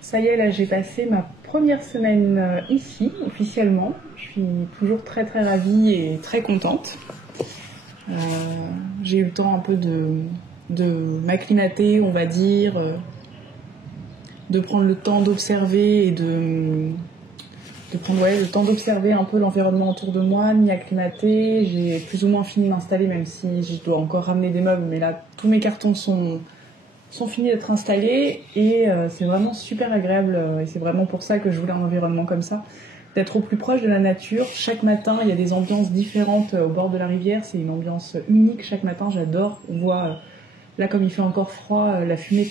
Ça y est, là j'ai passé ma première semaine ici, officiellement. Je suis toujours très très ravie et très contente. J'ai eu le temps un peu de m'acclimater, on va dire, de prendre le temps d'observer et de prendre le temps d'observer un peu l'environnement autour de moi, de m'y acclimater. J'ai plus ou moins fini de m'installer, même si je dois encore ramener des meubles, mais là tous mes cartons sont finis d'être installés et c'est vraiment super agréable et c'est vraiment pour ça que je voulais un environnement comme ça, d'être au plus proche de la nature. Chaque matin, il y a des ambiances différentes au bord de la rivière, c'est une ambiance unique chaque matin, j'adore. On voit, là comme il fait encore froid, la fumée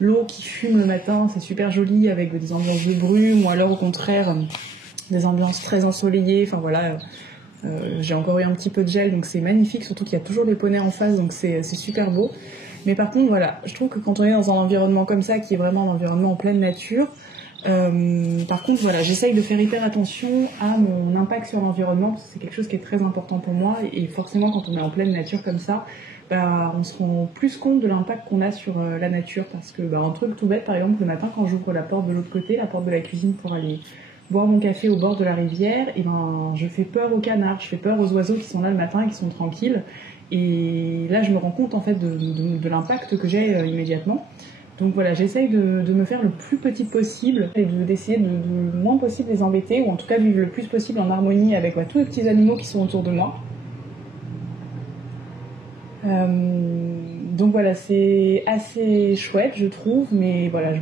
l'eau qui fume le matin, c'est super joli avec des ambiances de brume ou alors au contraire des ambiances très ensoleillées, enfin voilà. J'ai encore eu un petit peu de gel donc c'est magnifique, surtout qu'il y a toujours des poneys en face donc c'est super beau. Mais par contre, voilà, je trouve que quand on est dans un environnement comme ça, qui est vraiment un environnement en pleine nature, par contre, voilà, j'essaye de faire hyper attention à mon impact sur l'environnement, parce que c'est quelque chose qui est très important pour moi. Et forcément, quand on est en pleine nature comme ça, on se rend plus compte de l'impact qu'on a sur la nature. Parce que, un truc tout bête, par exemple, le matin, quand j'ouvre la porte de l'autre côté, la porte de la cuisine pour aller boire mon café au bord de la rivière, et je fais peur aux canards, je fais peur aux oiseaux qui sont là le matin et qui sont tranquilles. Et là, je me rends compte en fait de l'impact que j'ai immédiatement. Donc voilà, j'essaye de me faire le plus petit possible et d'essayer de le moins possible les embêter, ou en tout cas vivre le plus possible en harmonie avec tous les petits animaux qui sont autour de moi. Donc voilà, c'est assez chouette, je trouve, mais voilà, je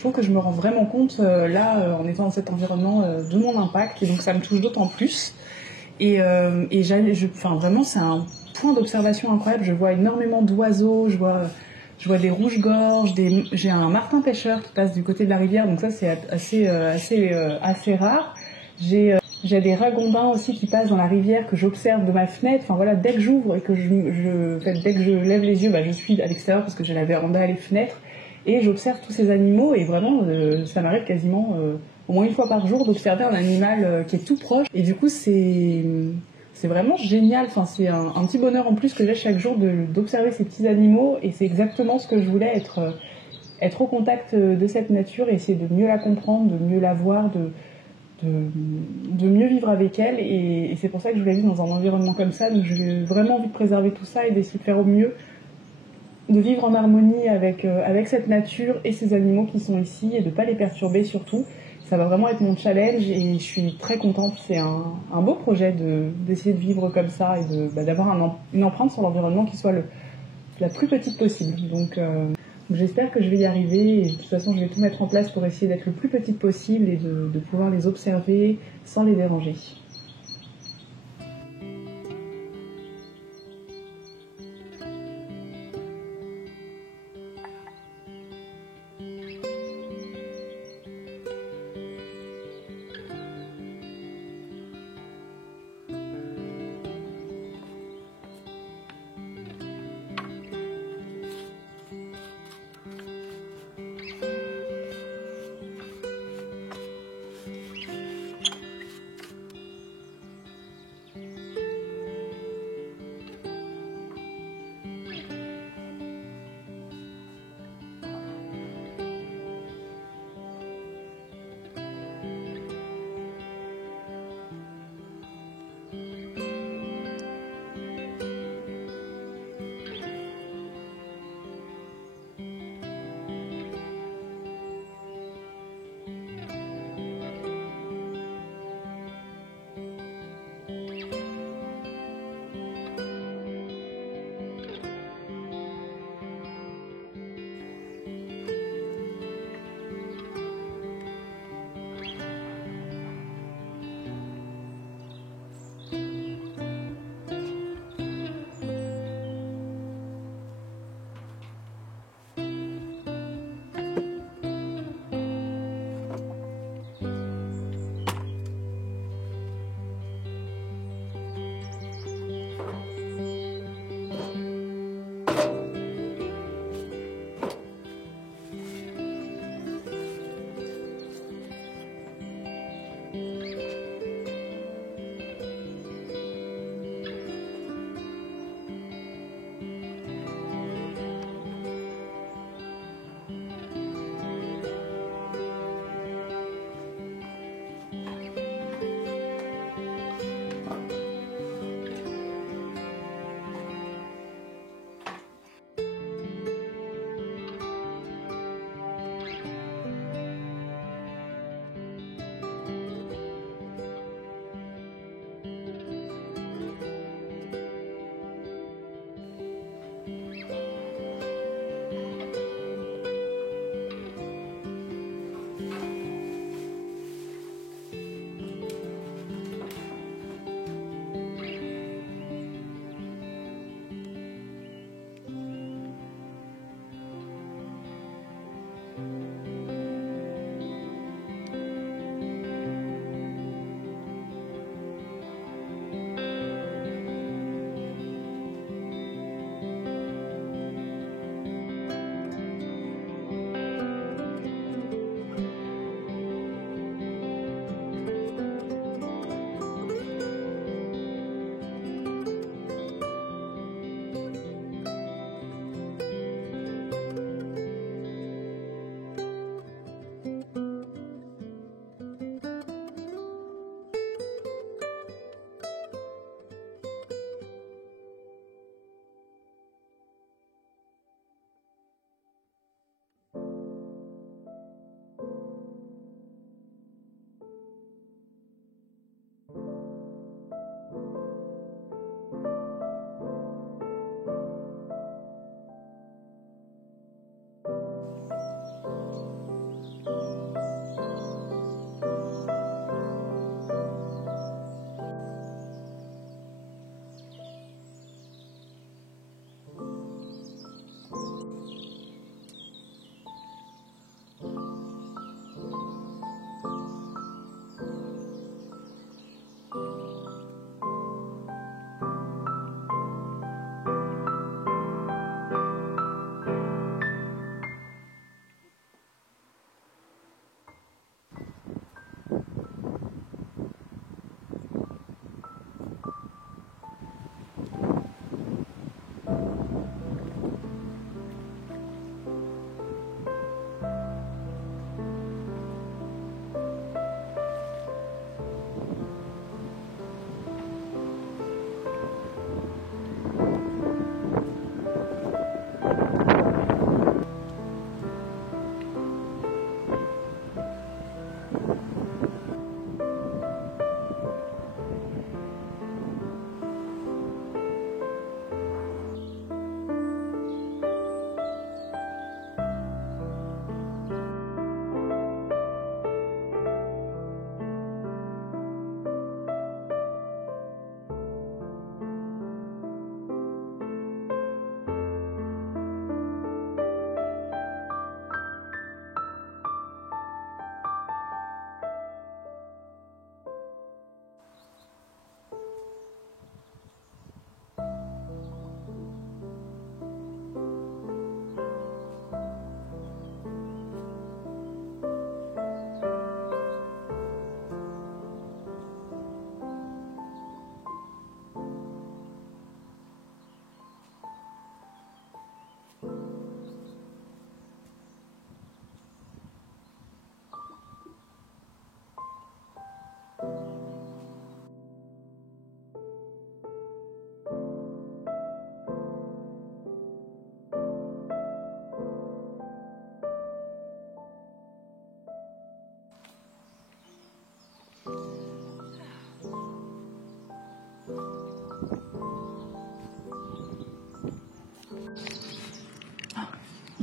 trouve que je me rends vraiment compte en étant dans cet environnement de mon impact, et donc ça me touche d'autant plus. Et vraiment, c'est un point d'observation incroyable. Je vois énormément d'oiseaux, je vois des rouges-gorges, j'ai un martin pêcheur qui passe du côté de la rivière, donc ça c'est assez rare. J'ai des ragondins aussi qui passent dans la rivière que j'observe de ma fenêtre. Enfin voilà, dès que j'ouvre et que dès que je lève les yeux, je suis à l'extérieur parce que j'ai la véranda et les fenêtres et j'observe tous ces animaux et vraiment ça m'arrive quasiment au moins une fois par jour d'observer un animal qui est tout proche. Et du coup, c'est vraiment génial. Enfin, c'est un petit bonheur en plus que j'ai chaque jour d'observer ces petits animaux. Et c'est exactement ce que je voulais, être au contact de cette nature et essayer de mieux la comprendre, de mieux la voir, de mieux vivre avec elle. Et c'est pour ça que je voulais vivre dans un environnement comme ça. Donc j'ai vraiment envie de préserver tout ça et d'essayer de faire au mieux, de vivre en harmonie avec cette nature et ces animaux qui sont ici et de ne pas les perturber surtout. Ça va vraiment être mon challenge et je suis très contente. C'est un beau projet d'essayer de vivre comme ça et d'avoir une empreinte sur l'environnement qui soit la plus petite possible. Donc j'espère que je vais y arriver et de toute façon je vais tout mettre en place pour essayer d'être le plus petite possible et de pouvoir les observer sans les déranger.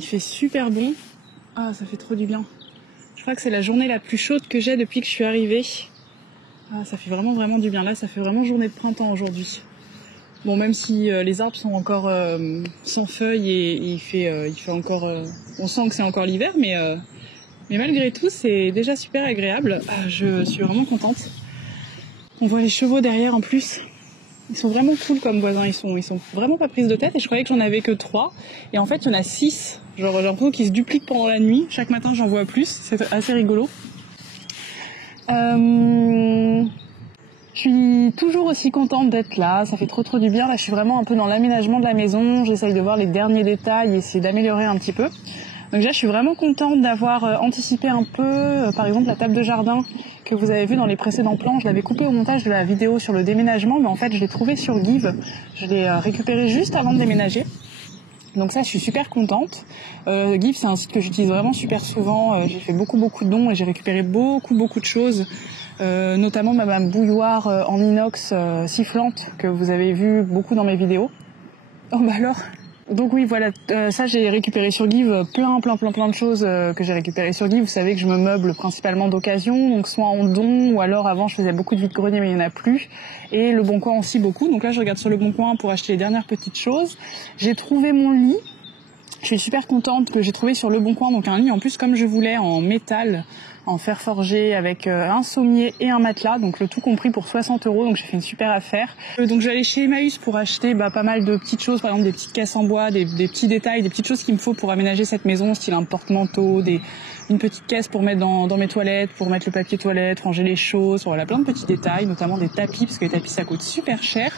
fait super bon. Ah, ça fait trop du bien. Je crois que c'est la journée la plus chaude que j'ai depuis que je suis arrivée. Ah, ça fait vraiment du bien. Là, ça fait vraiment journée de printemps aujourd'hui. Bon, même si les arbres sont encore sans feuilles et il fait encore... on sent que c'est encore l'hiver, mais malgré tout, c'est déjà super agréable. Ah, je suis vraiment contente. On voit les chevaux derrière en plus. Ils sont vraiment cool comme voisins, ils sont vraiment pas prises de tête et je croyais que j'en avais que 3. Et en fait, il y en a 6. Genre, j'ai l'impression qu'ils se dupliquent pendant la nuit. Chaque matin, j'en vois plus. C'est assez rigolo. Je suis toujours aussi contente d'être là. Ça fait trop du bien. Là, je suis vraiment un peu dans l'aménagement de la maison. J'essaye de voir les derniers détails et essayer d'améliorer un petit peu. Donc déjà, je suis vraiment contente d'avoir anticipé un peu, par exemple, la table de jardin que vous avez vue dans les précédents plans. Je l'avais coupée au montage de la vidéo sur le déménagement, mais en fait, je l'ai trouvée sur Give. Je l'ai récupérée juste avant de déménager. Donc ça, je suis super contente. Give, c'est un site que j'utilise vraiment super souvent. J'ai fait beaucoup de dons et j'ai récupéré beaucoup de choses. Notamment ma bouilloire en inox sifflante que vous avez vu beaucoup dans mes vidéos. Oh bah alors. Donc oui, voilà, ça j'ai récupéré sur Give plein de choses que j'ai récupérées sur Give. Vous savez que je me meuble principalement d'occasion, donc soit en don, ou alors avant je faisais beaucoup de vide-grenier mais il n'y en a plus. Et Le Bon Coin aussi beaucoup, donc là je regarde sur Le Bon Coin pour acheter les dernières petites choses. J'ai trouvé mon lit, je suis super contente que j'ai trouvé sur Le Bon Coin, donc un lit en plus comme je voulais en métal, en fer forgé avec un sommier et un matelas, donc le tout compris pour 60 €, donc j'ai fait une super affaire. Donc je vais aller chez Emmaüs pour acheter pas mal de petites choses, par exemple des petites caisses en bois, des petits détails, des petites choses qu'il me faut pour aménager cette maison, style un porte-manteau, une petite caisse pour mettre dans mes toilettes, pour mettre le papier toilette, ranger les choses, voilà, plein de petits détails, notamment des tapis, parce que les tapis ça coûte super cher,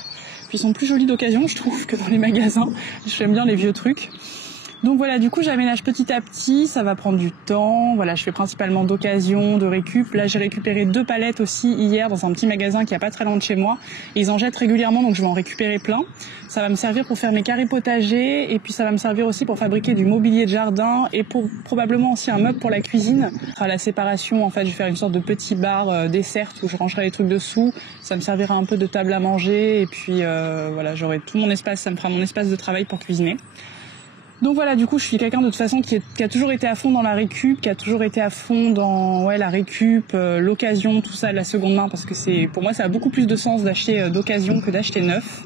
puis ils sont plus jolis d'occasion je trouve que dans les magasins, j'aime bien les vieux trucs. Donc voilà, du coup j'aménage petit à petit, ça va prendre du temps, voilà, je fais principalement d'occasion, de récup. Là j'ai récupéré 2 palettes aussi hier dans un petit magasin qui est pas très loin de chez moi. Et ils en jettent régulièrement donc je vais en récupérer plein. Ça va me servir pour faire mes carrés potagers et puis ça va me servir aussi pour fabriquer du mobilier de jardin et pour probablement aussi un meuble pour la cuisine. À la séparation, en fait, je vais faire une sorte de petit bar dessert où je rangerai les trucs dessous. Ça me servira un peu de table à manger et puis voilà, j'aurai tout mon espace, ça me fera mon espace de travail pour cuisiner. Donc voilà, du coup je suis quelqu'un de toute façon qui a toujours été à fond dans la récup, qui a toujours été à fond dans la récup, l'occasion, tout ça, la seconde main, parce que pour moi ça a beaucoup plus de sens d'acheter d'occasion que d'acheter neuf.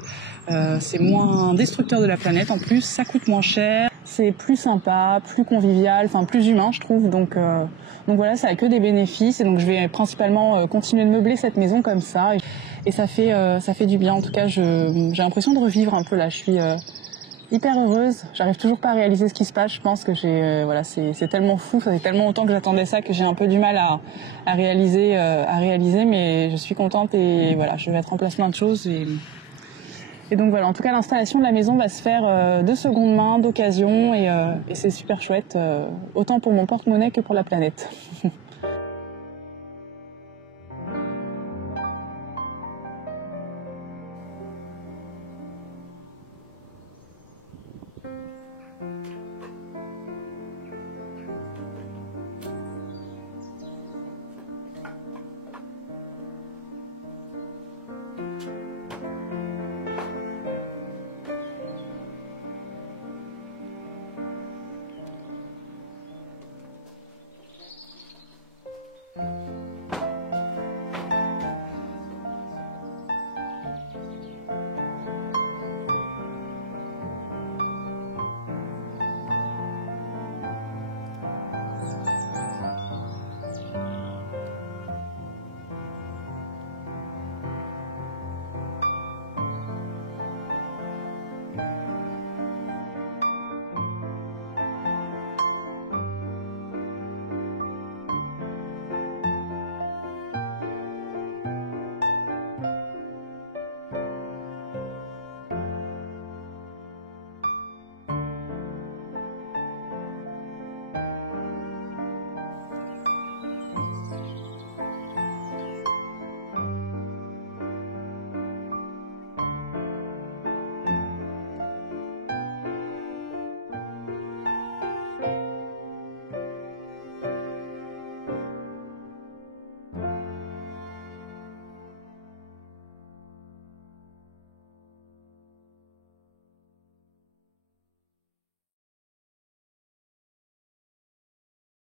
C'est moins destructeur de la planète en plus, ça coûte moins cher, c'est plus sympa, plus convivial, enfin plus humain je trouve, donc voilà, ça a que des bénéfices et donc je vais principalement continuer de meubler cette maison comme ça et ça fait du bien. En tout cas j'ai l'impression de revivre un peu là, je suis hyper heureuse, j'arrive toujours pas à réaliser ce qui se passe, je pense que c'est tellement fou, ça fait tellement longtemps que j'attendais ça que j'ai un peu du mal à réaliser, mais je suis contente et voilà, je vais mettre en place plein de choses et donc voilà, en tout cas l'installation de la maison va se faire de seconde main, d'occasion et c'est super chouette, autant pour mon porte-monnaie que pour la planète.